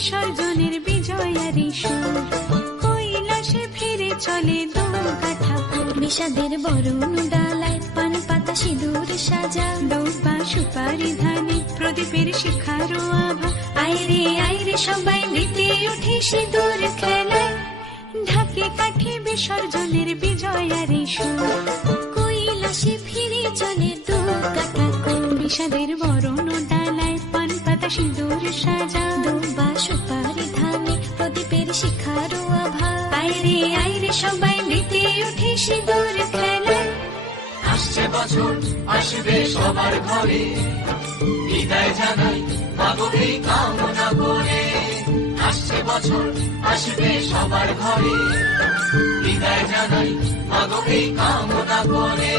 বিসর্জনের বিজয়ারি সুর, কৈলাসে ফিরে চলে দুর্গা ঠাকুর। বিষাদের বরণ ডালায় পান পাতা সিঁদুর সাজা, দৌপা সুপারি ধানে প্রদীপের শিখারো আভা। আইরে সবাই মেতে উঠে সিঁদুর খেলায়, ঢাকে কাঠে বিসর্জনের বিজয়ারি সুর, কৈলাসে ফিরে চলে দুর্গা ঠাকুর। বিষাদের বরণ ডালায় পান পাতা সিঁদুর সাজা, দুর্বা সুপারি ধানে প্রদীপের শিখারো আভা। আইরে সবাই মেতে উঠে সিঁদুর খেলায়। আসছে বছর আসবে সবার ঘরে, বিদায় জানাই মাগো এই কামনা করে। আসছে বছর আসবে সবার ঘরে, বিদায় জানাই মাগো এই কামনা করে।